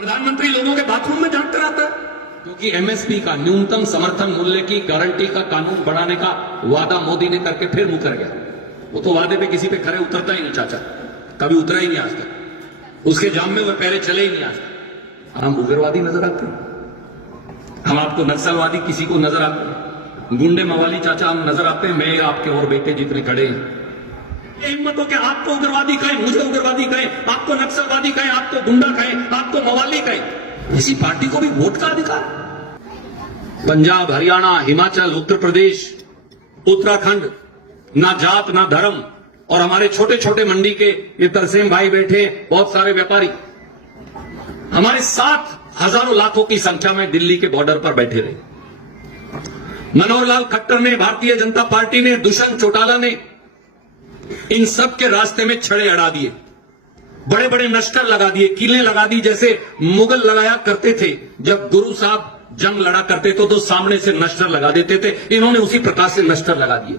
प्रधानमंत्री लोगों के बाथरूम में झांकते रहता है। क्योंकि एमएसपी का न्यूनतम समर्थन मूल्य की गारंटी का कानून बढ़ाने का वादा मोदी ने करके फिर मुकर गया। वो तो वादे पे किसी पे खरे उतरता ही नहीं चाचा, कभी उतरा ही नहीं आज तक, उसके जाम में वो पहले चले ही नहीं आज तक। हम उग्रवादी नजर आते हैं, हम आपको नक्सलवादी किसी को नजर आते हैं, गुंडे मवाली चाचा हम नजर आते हैं, मैं आपके और बेटे जितने खड़े हैं। हिम्मत हो कि आपको उग्रवादी कहें, मुझे उग्रवादी कहें, आपको नक्सलवादी कहें, आपको गुंडा कहें, आपको मवाली कहें, इसी पार्टी को भी वोट का अधिकार। पंजाब, हरियाणा, हिमाचल, उत्तर प्रदेश, उत्तराखंड, ना जात ना धर्म, और हमारे छोटे छोटे मंडी के ये तरसेम भाई बैठे, बहुत सारे व्यापारी हमारे साथ हजारों लाखों की संख्या में दिल्ली के बॉर्डर पर बैठे रहे। मनोहर लाल खट्टर ने, भारतीय जनता पार्टी ने, दुष्यंत चौटाला ने इन सब के रास्ते में छड़े अड़ा दिए, बड़े बड़े नश्तर लगा दिए, कीलें लगा दी, जैसे मुगल लगाया करते थे। जब गुरु साहब जंग लड़ा करते तो सामने से नश्तर लगा देते थे, इन्होंने उसी प्रकार से नश्तर लगा दिए।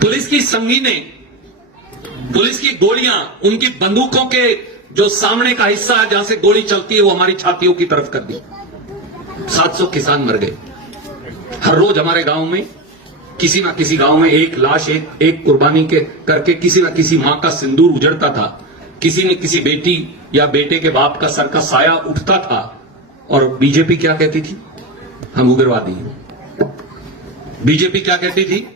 पुलिस की संगीनें, पुलिस की गोलियां, उनकी बंदूकों के जो सामने का हिस्सा है जहां से गोली चलती है वो हमारी छातियों की तरफ कर दी। 700 किसान मर गए। हर रोज हमारे गांव में किसी ना किसी गांव में एक लाश, एक कुर्बानी के करके किसी ना किसी मां का सिंदूर उजड़ता था, किसी न किसी बेटी या बेटे के बाप का सर का साया उठता था। और बीजेपी क्या कहती थी? हम उग्रवादी हैं। बीजेपी क्या कहती थी?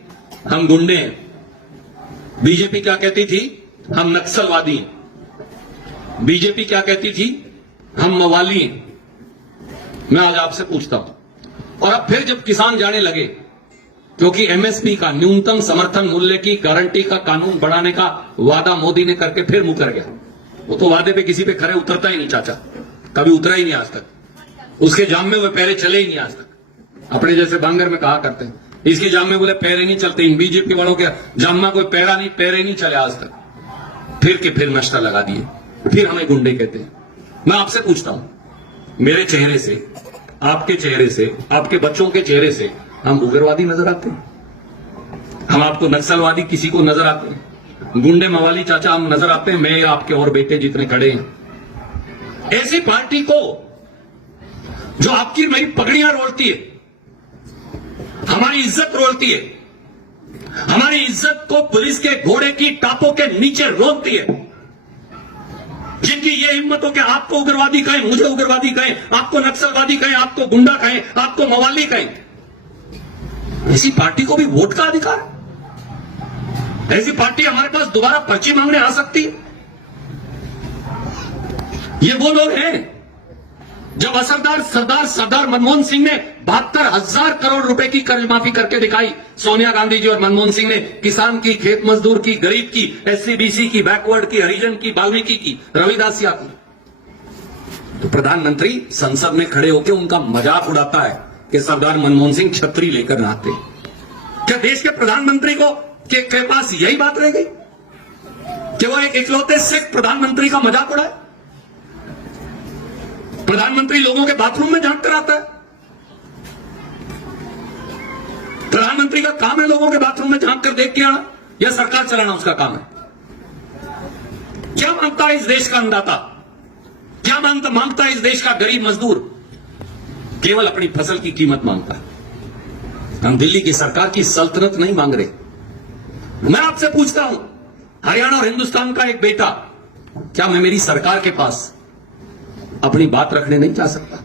हम गुंडे हैं। बीजेपी क्या कहती थी? हम नक्सलवादी हैं। बीजेपी क्या कहती थी? हम मवाली हैं। मैं आज आपसे पूछता हूं, और अब फिर जब किसान जाने लगे, क्योंकि एमएसपी का न्यूनतम समर्थन मूल्य की गारंटी का कानून बढ़ाने का वादा मोदी ने करके फिर मुकर गया। वो तो वादे पे किसी पे खरे उतरता ही नहीं चाचा, कभी उतरा ही नहीं आज तक, उसके जाम में वो पैरे चले ही नहीं आज तक। अपने जैसे बांगर में कहा करते हैं, इसके जाम में बोले पैरे नहीं चलते, इन बीजेपी वालों के जाम में कोई पैरा नहीं, पैरे नहीं चले आज तक। फिर के फिर नश्ता लगा दिए, फिर हमें गुंडे कहते हैं। मैं आपसे पूछता हूं, मेरे चेहरे से, आपके चेहरे से, आपके बच्चों के चेहरे से हम उग्रवादी नजर आते हैं? हम आपको नक्सलवादी किसी को नजर आते हैं? गुंडे मवाली चाचा हम नजर आते हैं, मैं आपके और बेटे जितने खड़े हैं। ऐसी पार्टी को जो आपकी मेरी पगड़ियां रोलती है, हमारी इज्जत रोलती है, हमारी इज्जत को पुलिस के घोड़े की टापों के नीचे रोकती है, जिनकी ये हिम्मत हो कि आपको उग्रवादी कहें, मुझे उग्रवादी कहें, आपको नक्सलवादी कहें, आपको गुंडा कहें, आपको मवाली कहें, ऐसी पार्टी को भी वोट का अधिकार है? ऐसी पार्टी हमारे पास दोबारा पर्ची मांगने आ सकती है? ये वो लोग हैं जब सरदार मनमोहन सिंह ने 72,000 करोड़ रुपए की कर्ज माफी करके दिखाई। सोनिया गांधी जी और मनमोहन सिंह ने किसान की, खेत मजदूर की, गरीब की, SC/BC की, बैकवर्ड की, हरिजन की, वाल्मीकि की, रविदासिया की। तो प्रधानमंत्री संसद में खड़े होकर उनका मजाक उड़ाता है कि सरदार मनमोहन सिंह छतरी लेकर नहाते। क्या देश के प्रधानमंत्री को के पास यही बात रह गई कि वो एक इकलौते सिख प्रधानमंत्री का मजाक उड़ाए? प्रधानमंत्री लोगों के बाथरूम में झांकते रहता है। प्रधानमंत्री का काम है लोगों के बाथरूम में झांक कर देख के आना, या सरकार चलाना उसका काम है? क्या मांगता है इस देश का अन्नदाता? क्या मांगता है इस देश का गरीब मजदूर? केवल अपनी फसल की कीमत मांगता है। हम दिल्ली की सरकार की सल्तनत नहीं मांग रहे। मैं आपसे पूछता हूं, हरियाणा और हिंदुस्तान का एक बेटा, क्या मैं मेरी सरकार के पास अपनी बात रखने नहीं जा सकता?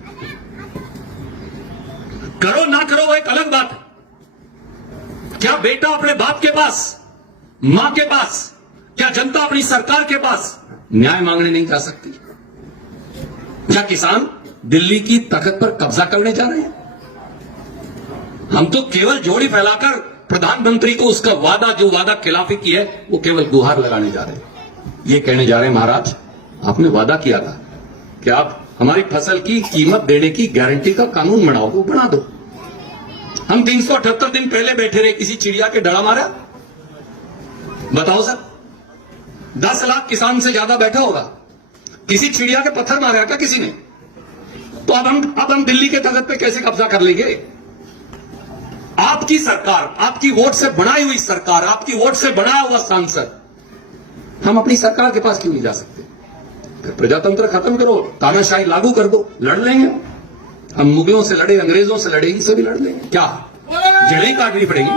करो ना करो वो एक अलग बात है। क्या बेटा अपने बाप के पास, मां के पास, क्या जनता अपनी सरकार के पास न्याय मांगने नहीं जा सकती? क्या किसान दिल्ली की तख्त पर कब्जा करने जा रहे हैं? हम तो केवल जोड़ी फैलाकर प्रधानमंत्री को उसका वादा, जो वादा खिलाफी की है, वो केवल गुहार लगाने जा रहे हैं। ये कहने जा रहे हैं, महाराज आपने वादा किया था कि आप हमारी फसल की कीमत देने की गारंटी का कानून बनाओ, वो बना दो। हम 378 दिन पहले बैठे रहे, किसी चिड़िया के डरा मारा? बताओ सर, 10 लाख किसान से ज्यादा बैठा होगा, किसी चिड़िया के पत्थर मारा क्या किसी ने? तो अब हम दिल्ली के तख्त पे कैसे कब्जा कर लेंगे? आपकी सरकार, आपकी वोट से बनाई हुई सरकार, आपकी वोट से बनाया हुआ सांसद, हम अपनी सरकार के पास क्यों नहीं जा सकते? फिर प्रजातंत्र खत्म करो, तानाशाही लागू कर दो, लड़ लेंगे। हम मुगलों से लड़े, अंग्रेजों से लड़े, इनसे भी लड़ लेंगे। क्या जड़ें काटनी पड़ेगी,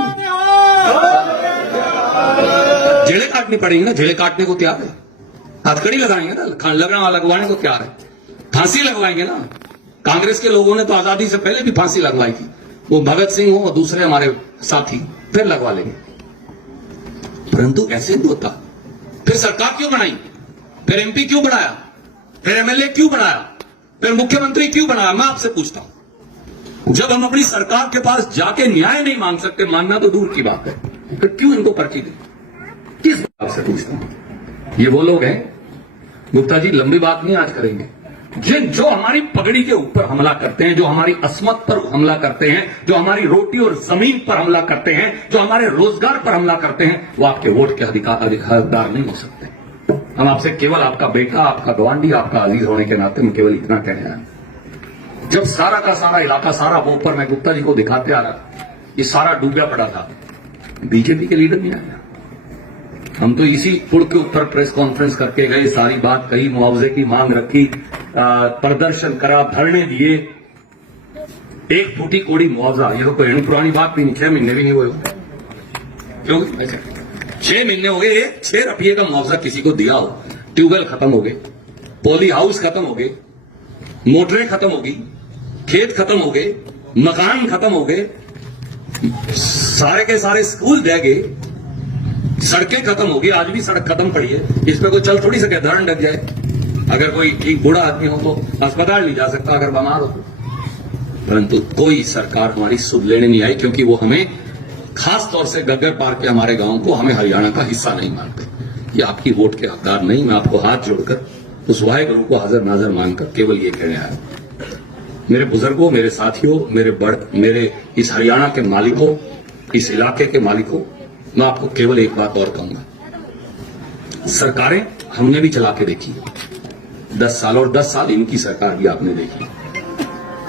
जड़ें काटनी पड़ेगी ना, जड़ें काटने को तैयार है, हथकड़ी लगाएंगे ना, लगवाने को तैयार है, फांसी लगवाएंगे ना। कांग्रेस के लोगों ने तो आजादी से पहले भी फांसी लगवाई थी, वो भगत सिंह हो और दूसरे हमारे साथी, फिर लगवा लेंगे। परंतु ऐसे नहीं होता। फिर सरकार क्यों बनाई, फिर एमपी क्यों बनाया, फिर एमएलए क्यों बनाया, फिर मुख्यमंत्री क्यों बनाया? मैं आपसे पूछता हूं, जब हम अपनी सरकार के पास जाके न्याय नहीं मांग सकते, मानना तो दूर की बात है, फिर क्यों इनको पर्ची दी? किस बात से पूछता हूं। ये वो लोग हैं, गुप्ता जी लंबी बात नहीं आज करेंगे, जो हमारी पगड़ी के ऊपर हमला करते हैं, जो हमारी अस्मत पर हमला करते हैं, जो हमारी रोटी और जमीन पर हमला करते हैं, जो हमारे रोजगार पर हमला करते हैं, वो आपके वोट के अधिकारदार नहीं हो सकते। हम आपसे केवल आपका बेटा, आपका गवांडी, आपका अजीज होने के नाते हम केवल इतना कहने आए। जब सारा का सारा इलाका, सारा वो ऊपर मैं गुप्ता जी को दिखाते आ रहा, ये सारा डूबा पड़ा था, बीजेपी के लीडर नहीं आया। हम तो इसी पुल के ऊपर प्रेस कॉन्फ्रेंस करके गए, सारी बात कही, मुआवजे की मांग रखी, प्रदर्शन करा, धरने दिए, एक फूटी कोड़ी मुआवजा। ये तो कोई पुरानी बात भी नहीं, 6 महीने भी नहीं हुए, क्यों ऐसे 6 महीने हो गए, 6 रुपये का मुआवजा किसी को दिया हो? ट्यूबवेल खत्म हो गए, पॉली हाउस खत्म हो गए, मोटरें खत्म हो गई, खेत खत्म हो गए, मकान खत्म हो गए, सारे के सारे स्कूल रह गए, सड़कें खत्म हो गई। आज भी सड़क खत्म पड़ी है, इस पे कोई चल थोड़ी सके, धरण लग जाए। अगर कोई ठीक बूढ़ा आदमी हो तो अस्पताल नहीं जा सकता, अगर बीमार हो तो। परंतु कोई सरकार हमारी सुध लेने नहीं आई, क्योंकि वो हमें खास तौर से गग्गर पार के हमारे गांव को, हमें हरियाणा का हिस्सा नहीं मानते। ये आपकी वोट के हकदार नहीं। मैं आपको हाथ जोड़कर उस वाहेगुरु को हाजिर नाजर मांगकर केवल ये कहने आया, मेरे बुजुर्गों, मेरे साथियों, मेरे इस हरियाणा के मालिकों, इस इलाके के मालिकों, मैं आपको केवल एक बात और कहूंगा। सरकारें हमने भी चला के देखी 10 साल, और 10 साल इनकी सरकार भी आपने देखी।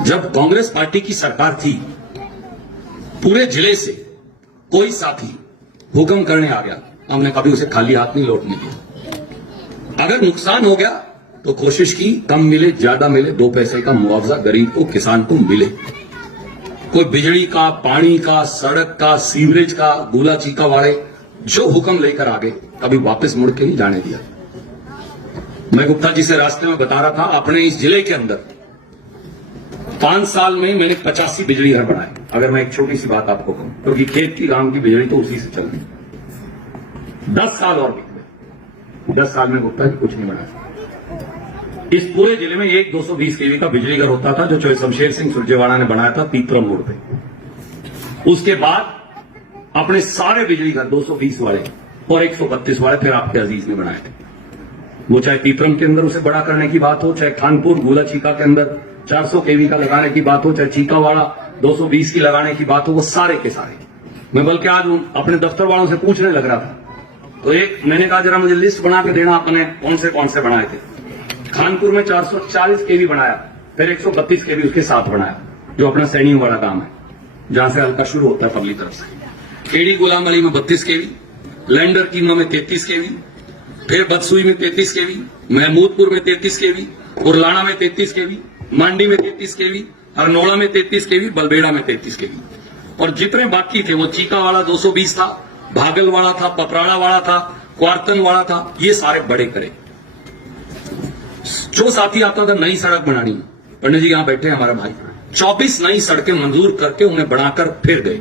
जब कांग्रेस पार्टी की सरकार थी, पूरे जिले से कोई साथी हुक्म करने आ गया, हमने कभी उसे खाली हाथ नहीं लौटने दिया। अगर नुकसान हो गया तो कोशिश की कम मिले, ज्यादा मिले, 2 पैसे का मुआवजा गरीब को, किसान को मिले। कोई बिजली का, पानी का, सड़क का, सीवरेज का, गोला चीका वाले जो हुक्म लेकर आ गए, कभी वापस मुड़ के नहीं जाने दिया। मैं गुप्ता जी से रास्ते में बता रहा था, अपने इस जिले के अंदर 5 साल में मैंने 85 बिजली घर बनाए। अगर मैं एक छोटी सी बात आपको कहूं, क्योंकि खेत की गांव की बिजली तो उसी से चल रही। 10 साल और बीते, 10 साल में गुप्ता जी कुछ नहीं बनाया। इस पूरे जिले में एक 220 केवी का बिजली घर होता था, जो शमशेर सिंह सुरजेवाड़ा ने बनाया था पीपरम रोड पे। उसके बाद अपने सारे बिजली घर 220 वाले और 132 वाले फिर आपके अजीज ने बनाए थे। वो चाहे पीपरम के अंदर उसे बड़ा करने की बात हो, चाहे खानपुर गोला चीका के अंदर 400 केवी का लगाने की बात हो, चाहे चीकावाड़ा 220 की लगाने की बात हो, वो सारे के सारे। मैं बल्कि आज अपने दफ्तर वालों से पूछने लग रहा था, तो एक मैंने कहा जरा मुझे लिस्ट बना के देना, आपने कौन से बनाए थे। खानपुर में 440 केवी बनाया, फिर 132 केवी उसके साथ बनाया, जो अपना सैनियों वाला काम है, जहां से हल्का शुरू होता है पब्लिक तरफ से। केडी गुलाम अली में 32 केवी, लैंडर कीमा में 33 केवी, फिर बदसुई में 33 केवी, महमूदपुर में 33 केवी, उरलाना में 33 केवी, मांडी में 33 केवी, अरनोड़ा में 33 केवी, बलबेड़ा में 33 केवी। और जितने बाकी थे, वो चीका वाला 220 था, भागल वाला था, पपराड़ा वाला था, क्वार्तन वाला था, ये सारे बड़े करे। जो साथी आता था नई सड़क बनानी, पंडित जी यहां बैठे हैं हमारा भाई, 24 नई सड़कें मंजूर करके उन्हें बनाकर फिर गए।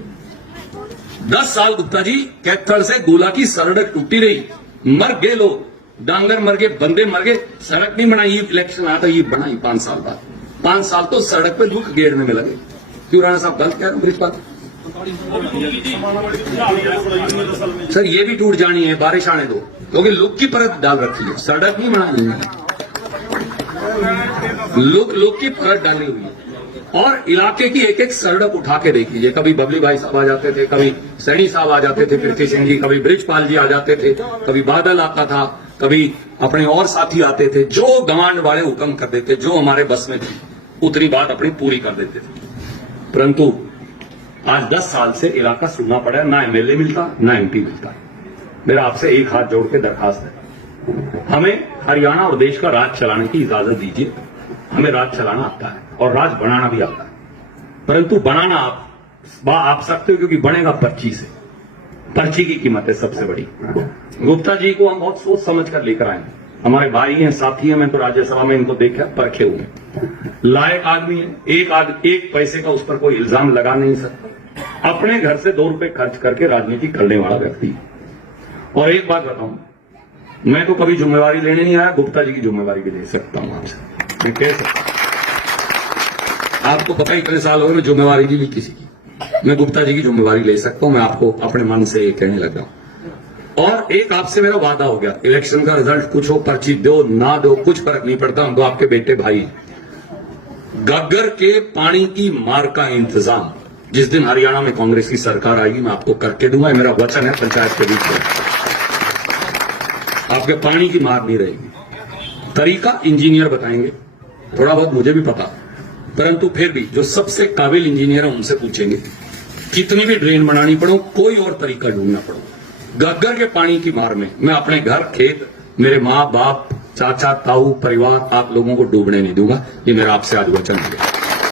10 साल गुप्ता जी कैथल से गोला की सड़क टूटी रही, मर गए लोग, डांगर मर गए, बंदे मर गए, सड़क नहीं बनाई। इलेक्शन आया था, ये बनाई 5 साल बाद। 5 साल तो सड़क पे लुक गेड़ने में लगे। क्यों राणा साहब गलत कह रहे हैं बात? सर ये भी टूट जानी है, बारिश आने दो, क्योंकि लुक की परत डाल रखी है, सड़क नहीं बनानी है, लुक की परत डाली हुई है। और इलाके की एक एक सड़क उठा के देख लीजिए, कभी बबली भाई साहब आ जाते थे, कभी सैनी साहब आ जाते थे, पृथ्वी सिंह जी, कभी ब्रिजपाल जी आ जाते थे, कभी बादल आता था, कभी अपने और साथी आते थे, जो गवांड वाले हुक्म कर देते, जो हमारे बस में थी उतनी बात अपनी पूरी कर देते थे। परंतु आज 10 साल से इलाका सुनना पड़ा, ना एमएलए मिलता, ना एमपी मिलता। मेरा आपसे एक हाथ जोड़ के दरखास्त है, हमें हरियाणा और देश का राज चलाने की इजाजत दीजिए। हमें राज चलाना आता है और राज बनाना भी आता है, परंतु बनाना आप सकते हो, क्योंकि बनेगा पर्ची से। पर्ची की कीमत है सबसे बड़ी। गुप्ता जी को हम बहुत सोच समझ कर लेकर आए। हमारे भाई हैं, साथी हैं, मैं तो राज्यसभा में इनको देखा, परखे हुए, लायक आदमी है। एक पैसे का उस पर कोई इल्जाम लगा नहीं सकता। अपने घर से 2 रुपए खर्च करके राजनीति करने वाला व्यक्ति। और एक बात बताऊं, मैं तो कभी जिम्मेवारी लेने नहीं आया, गुप्ता जी की जिम्मेवारी भी ले सकता हूं आपसे, मैं कह सकता हूं। आपको पता ही इतने साल हो गए, मैं जिम्मेवारी नहीं ली किसी की। मैं गुप्ता जी की जिम्मेवारी ले सकता हूं, मैं आपको अपने मन से ये कहने लगा। और एक आपसे मेरा वादा हो गया, इलेक्शन का रिजल्ट कुछ हो, पर्ची दो ना दो कुछ फर्क नहीं पड़ता, हम तो आपके बेटे भाई। गग्गर के पानी की मार का इंतजाम जिस दिन हरियाणा में कांग्रेस की सरकार आएगी, मैं आपको करके दूंगा। मेरा वचन है पंचायत के बीच में, आपके पानी की मार नहीं रहेगी। तरीका इंजीनियर बताएंगे, थोड़ा बहुत मुझे भी पता, परंतु फिर भी जो सबसे काबिल इंजीनियर है उनसे पूछेंगे। कितनी भी ड्रेन बनानी पड़ो, कोई और तरीका ढूंढना पड़ो, गग्गर के पानी की मार में मैं अपने घर, खेत, मेरे माँ बाप, चाचा, ताऊ, परिवार, आप लोगों को डूबने नहीं दूंगा। ये मेरा आपसे आज वचन है।